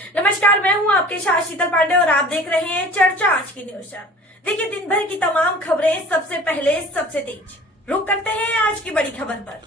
नमस्कार, मैं हूं आपके साथ शीतल पांडे और आप देख रहे हैं चर्चा आज की न्यूज चैनल। देखिए दिन भर की तमाम खबरें सबसे पहले सबसे तेज। रुक करते हैं आज की बड़ी खबर पर।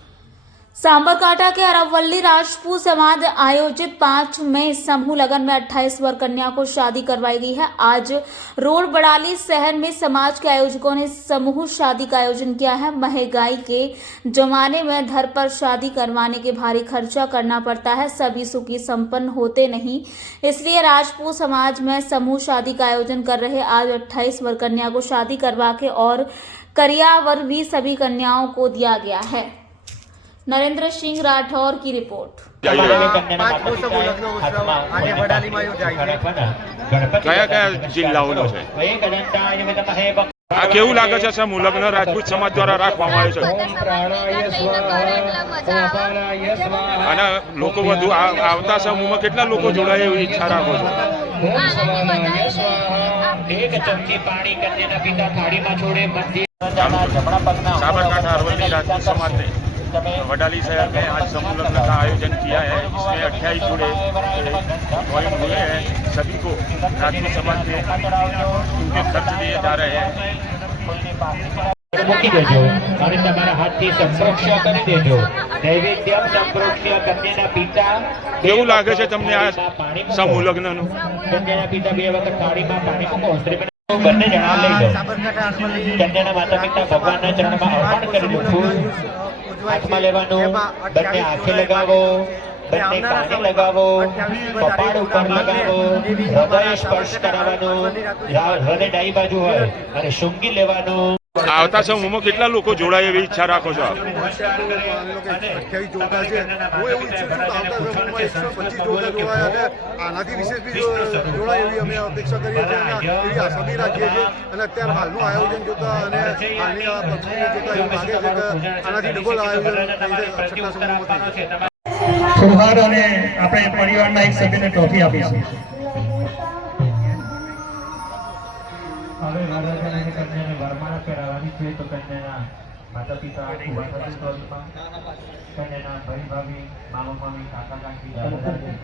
सांबरकांठा के अरवल्ली राजपूत समाज आयोजित 5 मई समूह लगन में 28 वर्ष कन्या को शादी करवाई गई है। आज रोड बड़ाली शहर में समाज के आयोजकों ने समूह शादी का आयोजन किया है। महंगाई के जमाने में घर पर शादी करवाने के भारी खर्चा करना पड़ता है, सभी सुखी संपन्न होते नहीं, इसलिए राजपूत समाज में समूह शादी का आयोजन कर रहे। आज 28 वर्ष कन्या को शादी करवा के और करियावर भी सभी कन्याओं को दिया गया है। नरेंद्र सिंह राठौर की रिपोर्ट। કયા જિલ્લાઓનો છે આ કેવું લાગે છે સમૂહ લગ્ન રાજપૂત સમાજ દ્વારા રાખવામાં આવ્યું છે અને લોકો વધુ આવતા સમૂહમાં કેટલા લોકો જોડાય એવી ઈચ્છા રાખો છો? साबरकांठा अरवल्ली राजपूत समाज ने वडाली शहर में आज समूह लग्न का आयोजन किया है। इसमें 28 जोड़े ज्वाइन हुए हैं। सभी को राजपूत समाज के उनके खर्च दिए जा रहे हैं। મૂકી દેજો અને તમારા હાથથી સંપ્રોક્ષ કરી દેજો। નૈવેદ્યમ સંપ્રોક્ષ કન્યાના પિતા કેવું લાગે છે તમને આ સમૂહ લગ્નનું? કન્યાના પિતા બે વખત થાળીમાં પાણી મૂકો, બંને જણા લઈ લો। કન્યાના માતા પિતા ભગવાનના ચરણમાં અર્પણ કરી દો। ફૂલ હાથમાં લેવાનું, બંને આંખે લગાવો, બંને કાને લગાવો, કપાળ ઉપર લગાવો, હૃદય સ્પર્શ કરાવવાનું, હૃદય ડાઈ બાજુ હોય અને શુંગી લેવાનું। આવતા સમૂહમાં કેટલા લોકો જોડાય એવી ઈચ્છા રાખો છો આપ? આનાથી વિશેષ બી જોડાય એવી અમે અપેક્ષા કરીએ છીએ અને એવી આશા બી રાખીએ છીએ અને અત્યારે હાલનું આયોજન જોતા અને હાલની પક્ષને જોતા એવું લાગે છે કે આનાથી ડબલ આયોજન છઠ્ઠા સમૂહમાં થઈ જશે। સુહાર અને આપણે પરિવારના એક સભ્યને ટ્રોફી આપીશું। હવે વરરાજાને કન્યાને વરમાળા કરાવવાની છે તો કન્યાના માતા પિતા કન્યાના ભાઈ ભાભી મામા મામી કાકા કાકી દાદા દાદી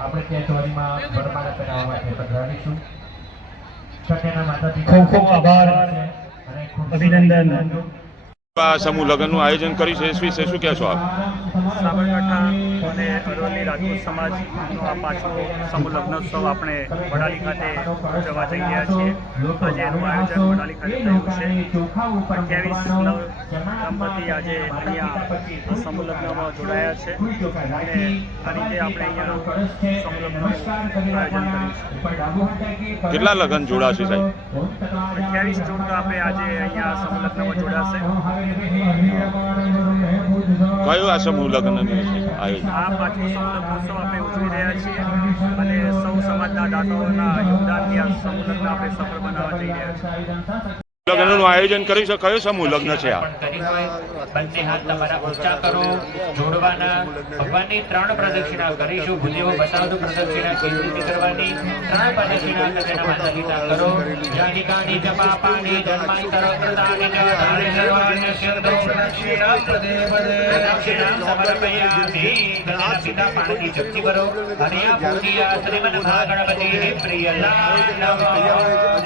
આપણે ત્યાં ચોરીમાં વરમાળા કરાવવા માટે પધરાવીશું। કન્યાના માતા પિતા ખૂબ ખૂબ આભાર, અભિનંદન। સમૂહ લગ્નનું આયોજન કર્યું છે, એ વિશે શું કહેશો આપ? સાબરકાંઠા અને અરવલ્લી રાજપૂત સમાજનો આ પાછો સમૂહ લગ્નોત્સવ આપણે વડાલી ખાતે ઉજવવા જઈ રહ્યા છીએ। આજે એનું આયોજન વડાલી ખાતે થયું છે। 28 દંપતી આજે અહીંયા સમૂહ લગ્નમાં જોડાયા છે અને આ રીતે આપણે અહીંયા સમૂહ લગ્નનું આયોજન કર્યું છે। કેટલા લગ્ન જોડાશે સાહેબ? 28 જોડ આપણે આજે અહીંયા સમૂહ લગ્નમાં જોડાશે। કયું આ સમૂહ લગ્નનું આયોજન? આ પાંચમો સમૂહ લગ્નોત્સવ આપણે ઉજવી રહ્યા છીએ અને સૌ સમાજના દાતાઓના યોગદાનથી આ સમૂહ લગ્ન આપણે સફળ બનાવવા જઈ રહ્યા છીએ। લગ્નનું આયોજન કર્યું છે, કયો સમૂહ લગ્ન છે આ? બંને હાથ તમારા ઊંચા કરો, જોડવાના, ભગવાનની 3 પ્રદક્ષિણા કરીશું। ભૂદેવો બતાવતો પ્રદક્ષિણા કેવી રીતે કરવાની, 3 પ્રદક્ષિણા કન્યાના માતા પિતા કરો। જાનિકાની જપા પાણી જન્માંતર કૃતાની ધારે સર્વાન્ય શબ્દો પ્રદક્ષિણા પદે પદે પ્રદક્ષિણા સમર્પયામિ। કન્યાના પિતા પાણીની જપતી કરો અને આ પૂજ્ય શ્રીમન મહાગણપતિ પ્રિય લાલ નમઃ।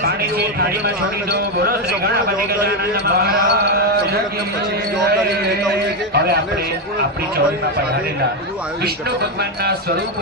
પાણીથી થાળીમાં છોડી દો, બોલો શ્રી ગણપતિ ગજાનન મહારાજ। હવે આપણે આપણી ચોરીમાં પધારેલા વિષ્ણુ ભગવાનના સ્વરૂપ